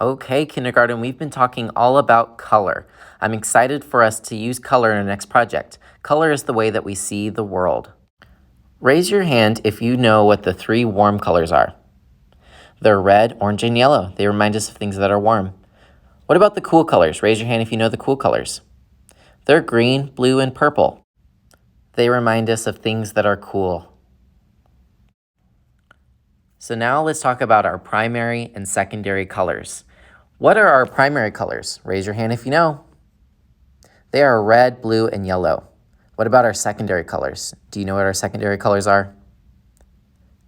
Okay, kindergarten, we've been talking all about color. I'm excited for us to use color in our next project. Color is the way that we see the world. Raise your hand if you know what the three warm colors are. They're red, orange, and yellow. They remind us of things that are warm. What about the cool colors? Raise your hand if you know the cool colors. They're green, blue, and purple. They remind us of things that are cool. So now let's talk about our primary and secondary colors. What are our primary colors? Raise your hand if you know. They are red, blue, and yellow. What about our secondary colors? Do you know what our secondary colors are?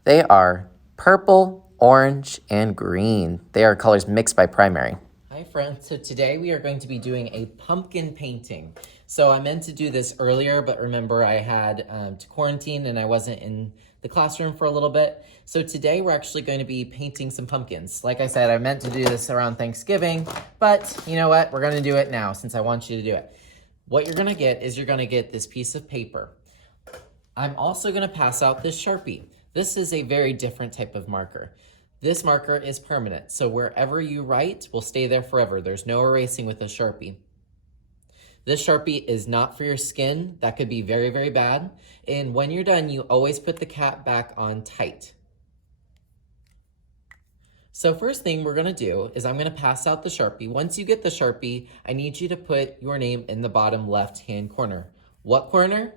They are purple, orange, and green. They are colors mixed by primary. Hi friends, so today we are going to be doing a pumpkin painting. So I meant to do this earlier, but remember I had to quarantine and I wasn't in the classroom for a little bit. So today we're actually going to be painting some pumpkins. Like I said, I meant to do this around Thanksgiving, but you know what? We're gonna do it now since I want you to do it. What you're gonna get is you're gonna get this piece of paper. I'm also gonna pass out this Sharpie. This is a very different type of marker. This marker is permanent, so wherever you write will stay there forever. There's no erasing with a Sharpie. This Sharpie is not for your skin. That could be very, very bad. And when you're done, you always put the cap back on tight. So first thing we're gonna do is I'm gonna pass out the Sharpie. Once you get the Sharpie, I need you to put your name in the bottom left-hand corner. What corner?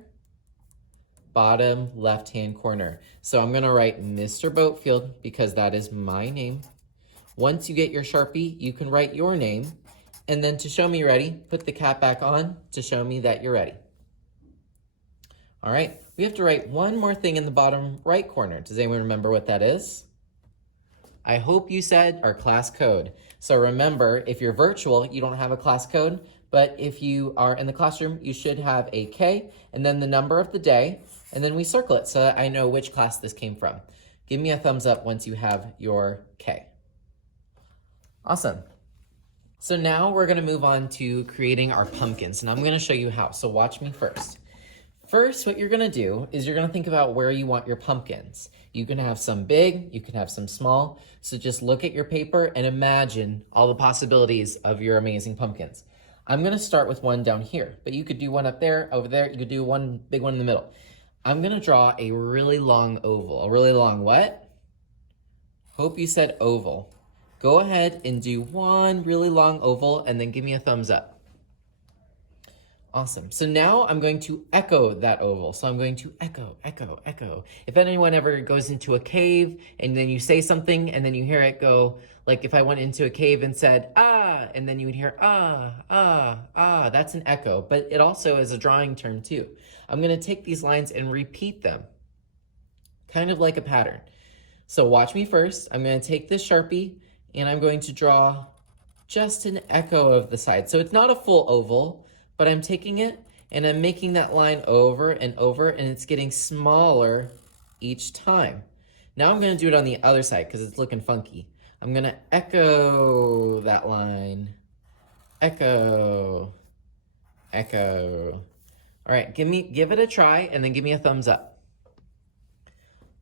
Bottom left-hand corner. So I'm gonna write Mr. Boatfield because that is my name. Once you get your Sharpie, you can write your name. And then to show me you're ready, put the cap back on to show me that you're ready. All right, we have to write one more thing in the bottom right corner. Does anyone remember what that is? I hope you said our class code. So remember, if you're virtual, you don't have a class code, but if you are in the classroom, you should have a K and then the number of the day, and then we circle it so that I know which class this came from. Give me a thumbs up once you have your K. Awesome. So now we're gonna move on to creating our pumpkins, and I'm gonna show you how, so watch me first. First, what you're gonna do is you're gonna think about where you want your pumpkins. You can have some big, you can have some small, so just look at your paper and imagine all the possibilities of your amazing pumpkins. I'm gonna start with one down here, but you could do one up there, over there, you could do one big one in the middle. I'm gonna draw a really long oval. A really long what? Hope you said oval. Go ahead and do one really long oval and then give me a thumbs up. Awesome. So now I'm going to echo that oval. So I'm going to echo, echo, echo. If anyone ever goes into a cave and then you say something and then you hear it go, like if I went into a cave and said, ah, and then you would hear, ah, ah, ah, that's an echo, but it also is a drawing term too. I'm gonna take these lines and repeat them, kind of like a pattern. So watch me first. I'm gonna take this Sharpie and I'm going to draw just an echo of the side. So it's not a full oval, but I'm taking it and I'm making that line over and over, and it's getting smaller each time. Now I'm gonna do it on the other side because it's looking funky. I'm gonna echo that line. Echo, echo. All right, give it a try and then give me a thumbs up.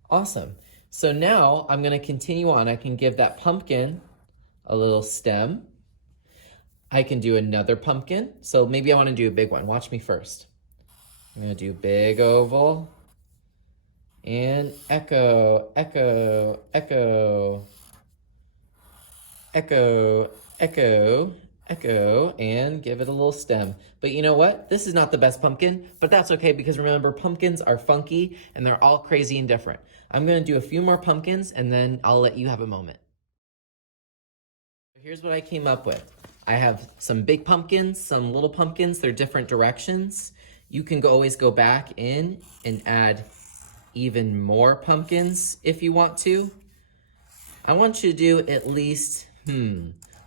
Awesome. So now I'm gonna continue on. I can give that pumpkin a little stem. I can do another pumpkin. So maybe I wanna do a big one. Watch me first. I'm gonna do big oval and echo, echo, echo, echo, echo, echo, and give it a little stem. But you know what? This is not the best pumpkin, but that's okay because remember, pumpkins are funky and they're all crazy and different. I'm gonna do a few more pumpkins and then I'll let you have a moment. Here's what I came up with. I have some big pumpkins, some little pumpkins. They're different directions. You can always go back in and add even more pumpkins if you want to. I want you to do at least,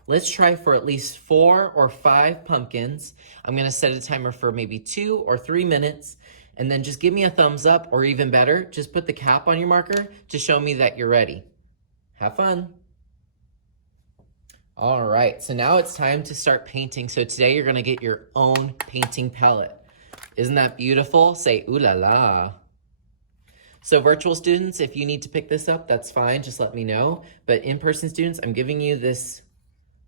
let's try for at least 4 or 5 pumpkins. I'm gonna set a timer for maybe 2 or 3 minutes, and then just give me a thumbs up, or even better, just put the cap on your marker to show me that you're ready. Have fun. All right, so now it's time to start painting. So today you're gonna get your own painting palette. Isn't that beautiful? Say, ooh la la. So virtual students, if you need to pick this up, that's fine, just let me know. But in-person students, I'm giving you this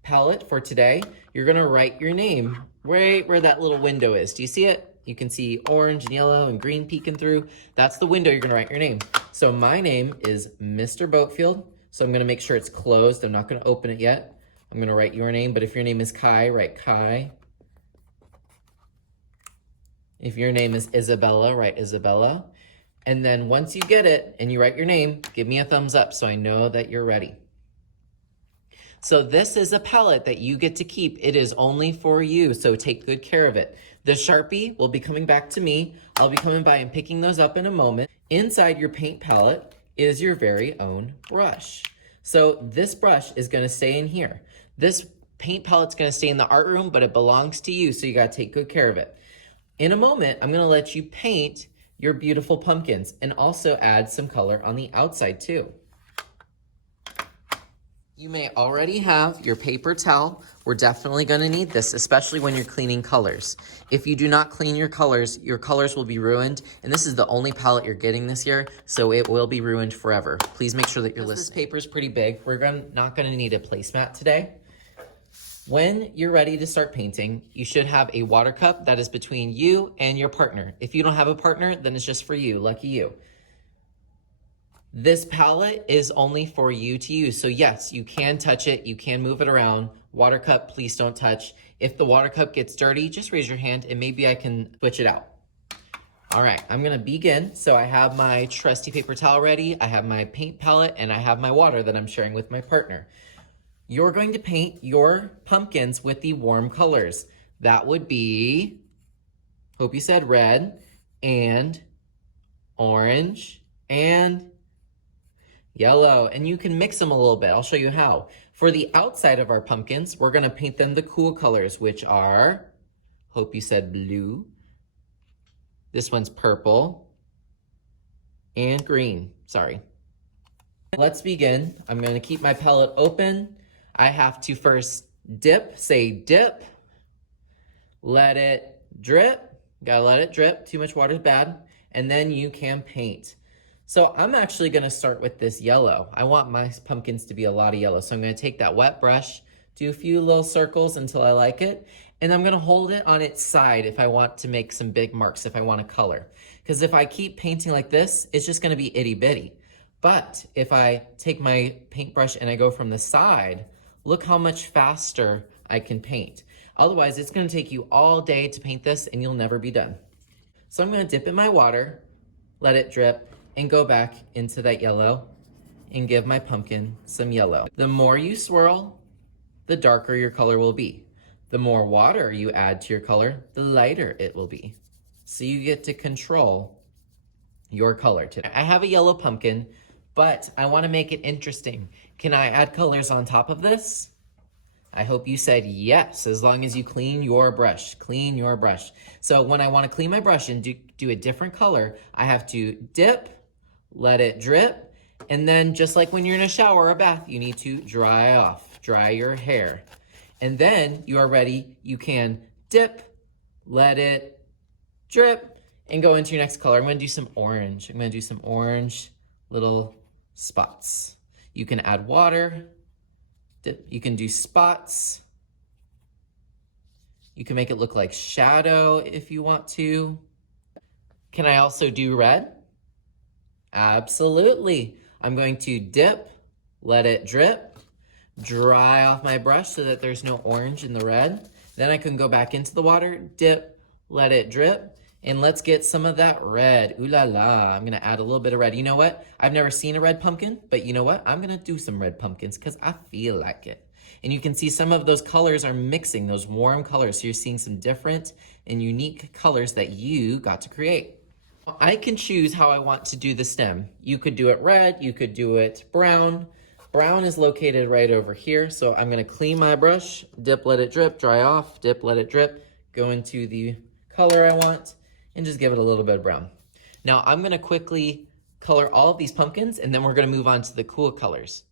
palette for today, you're gonna write your name right where that little window is. Do you see it? You can see orange and yellow and green peeking through. That's the window you're gonna write your name. So my name is Mr. Boatfield. So I'm gonna make sure it's closed. I'm not gonna open it yet. I'm gonna write your name, but if your name is Kai, write Kai. If your name is Isabella, write Isabella. And then once you get it and you write your name, give me a thumbs up so I know that you're ready. So this is a palette that you get to keep. It is only for you, so take good care of it. The Sharpie will be coming back to me. I'll be coming by and picking those up in a moment. Inside your paint palette is your very own brush. So this brush is gonna stay in here. This paint palette's gonna stay in the art room, but it belongs to you, so you gotta take good care of it. In a moment, I'm gonna let you paint your beautiful pumpkins and also add some color on the outside too. You may already have your paper towel. We're definitely gonna need this, especially when you're cleaning colors. If you do not clean your colors will be ruined, and this is the only palette you're getting this year, so it will be ruined forever. Please make sure that you're listening. This paper is pretty big. We're not gonna need a placemat today. When you're ready to start painting, you should have a water cup that is between you and your partner. If you don't have a partner, then it's just for you, lucky you. This palette is only for you to use. So yes, you can touch it, you can move it around. Water cup, please don't touch. If the water cup gets dirty, just raise your hand and maybe I can switch it out. All right, I'm gonna begin. So I have my trusty paper towel ready, I have my paint palette, and I have my water that I'm sharing with my partner. You're going to paint your pumpkins with the warm colors. That would be, hope you said red, and orange, and yellow. And you can mix them a little bit. I'll show you how. For the outside of our pumpkins, we're gonna paint them the cool colors, which are, hope you said blue. This one's purple, and green, sorry. Let's begin. I'm gonna keep my palette open. I have to first dip, say dip, let it drip, gotta let it drip, too much water is bad, and then you can paint. So I'm actually gonna start with this yellow. I want my pumpkins to be a lot of yellow, so I'm gonna take that wet brush, do a few little circles until I like it, and I'm gonna hold it on its side if I want to make some big marks, if I want to color. Because if I keep painting like this, it's just gonna be itty bitty. But if I take my paintbrush and I go from the side, look how much faster I can paint. Otherwise, it's gonna take you all day to paint this and you'll never be done. So I'm gonna dip in my water, let it drip, and go back into that yellow and give my pumpkin some yellow. The more you swirl, the darker your color will be. The more water you add to your color, the lighter it will be. So you get to control your color today. I have a yellow pumpkin, but I want to make it interesting. Can I add colors on top of this? I hope you said yes, as long as you clean your brush. Clean your brush. So when I want to clean my brush and do a different color, I have to dip, let it drip, and then just like when you're in a shower or a bath, you need to dry off, dry your hair. And then you are ready. You can dip, let it drip, and go into your next color. I'm gonna do some orange. I'm gonna do some orange little spots. You can add water, you can do spots. You can make it look like shadow if you want to. Can I also do red? Absolutely. I'm going to dip, let it drip, dry off my brush so that there's no orange in the red. Then I can go back into the water, dip, let it drip, and let's get some of that red. Ooh la la, I'm gonna add a little bit of red. You know what? I've never seen a red pumpkin, but you know what? I'm gonna do some red pumpkins because I feel like it. And you can see some of those colors are mixing, those warm colors. So you're seeing some different and unique colors that you got to create. I can choose how I want to do the stem. You could do it red, you could do it brown. Brown is located right over here. So I'm gonna clean my brush, dip, let it drip, dry off, dip, let it drip, go into the color I want, and just give it a little bit of brown. Now I'm gonna quickly color all of these pumpkins and then we're gonna move on to the cool colors.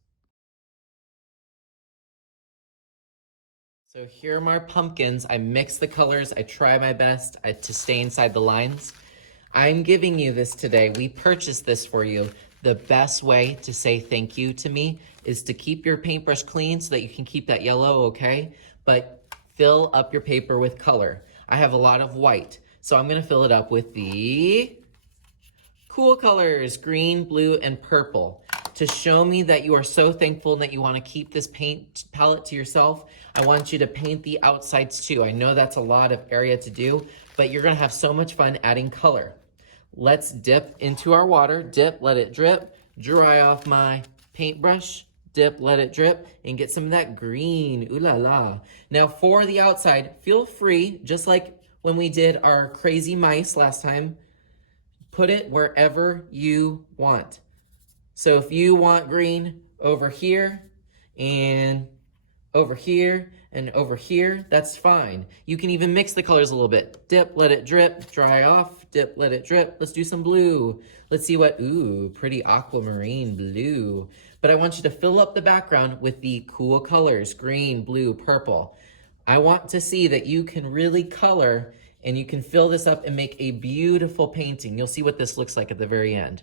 So here are my pumpkins. I mix the colors, I try my best to stay inside the lines. I'm giving you this today. We purchased this for you. the best way to say thank you to me is to keep your paintbrush clean so that you can keep that yellow, okay? But fill up your paper with color. I have a lot of white, so I'm gonna fill it up with the cool colors, green, blue, and purple. To show me that you are so thankful and that you wanna keep this paint palette to yourself, I want you to paint the outsides too. I know that's a lot of area to do, but you're gonna have so much fun adding color. Let's dip into our water. Dip, let it drip. Dry off my paintbrush. Dip, let it drip, and get some of that green. Ooh la la. Now for the outside, feel free, just like when we did our crazy mice last time, put it wherever you want. So if you want green over here and over here and over here, that's fine. You can even mix the colors a little bit. Dip, let it drip, dry off, dip, let it drip. Let's do some blue. Let's see what, ooh, pretty aquamarine blue. But I want you to fill up the background with the cool colors, green, blue, purple. I want to see that you can really color and you can fill this up and make a beautiful painting. You'll see what this looks like at the very end.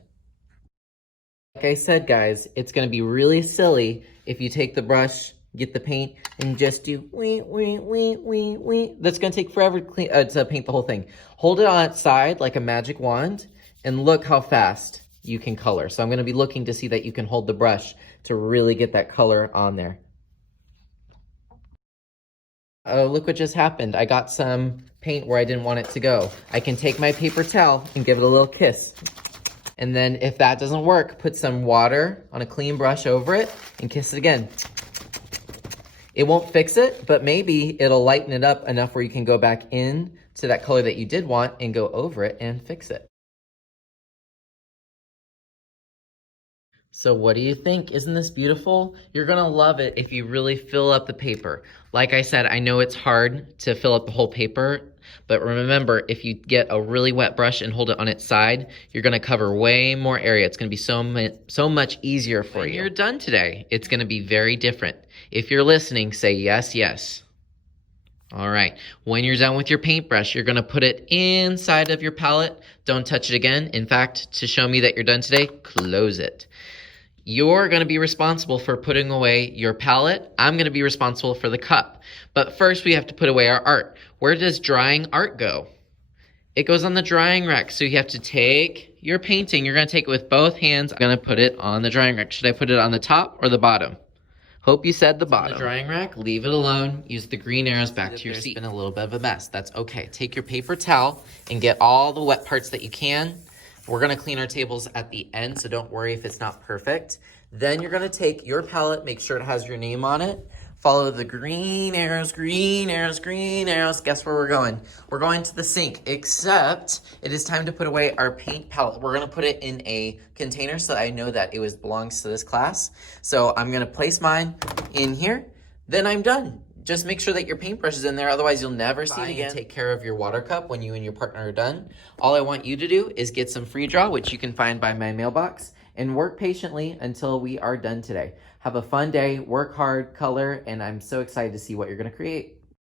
Like I said, guys, it's gonna be really silly if you take the brush, get the paint, and just do wee, wee, wee, wee, wee. That's gonna take forever to paint the whole thing. Hold it on its side like a magic wand, and look how fast you can color. So I'm gonna be looking to see that you can hold the brush to really get that color on there. Oh, look what just happened. I got some paint where I didn't want it to go. I can take my paper towel and give it a little kiss. And then if that doesn't work, put some water on a clean brush over it and kiss it again. It won't fix it, but maybe it'll lighten it up enough where you can go back in to that color that you did want and go over it and fix it. So what do you think? Isn't this beautiful? You're gonna love it if you really fill up the paper. Like I said, I know it's hard to fill up the whole paper, but remember, if you get a really wet brush and hold it on its side, you're gonna cover way more area. It's gonna be so much easier for you. When you're done today, it's gonna be very different. If you're listening, say yes, yes. All right, when you're done with your paintbrush, you're gonna put it inside of your palette. Don't touch it again. In fact, to show me that you're done today, close it. You're gonna be responsible for putting away your palette. I'm gonna be responsible for the cup. But first we have to put away our art. Where does drying art go? It goes on the drying rack. So you have to take your painting, you're gonna take it with both hands. I'm gonna put it on the drying rack. Should I put it on the top or the bottom? Hope you said the bottom. On the drying rack, leave it alone. Use the green arrows back to your seat. It's been a little bit of a mess. That's okay. Take your paper towel and get all the wet parts that you can. We're gonna clean our tables at the end, so don't worry if it's not perfect. Then you're gonna take your palette, make sure it has your name on it. Follow the green arrows, green arrows, green arrows. Guess where we're going? We're going to the sink, except it is time to put away our paint palette. We're gonna put it in a container so I know that it belongs to this class. So I'm gonna place mine in here, then I'm done. Just make sure that your paintbrush is in there, otherwise you'll never see it again. Take care of your water cup when you and your partner are done. All I want you to do is get some free draw, which you can find by my mailbox, and work patiently until we are done today. Have a fun day, work hard, color, and I'm so excited to see what you're gonna create.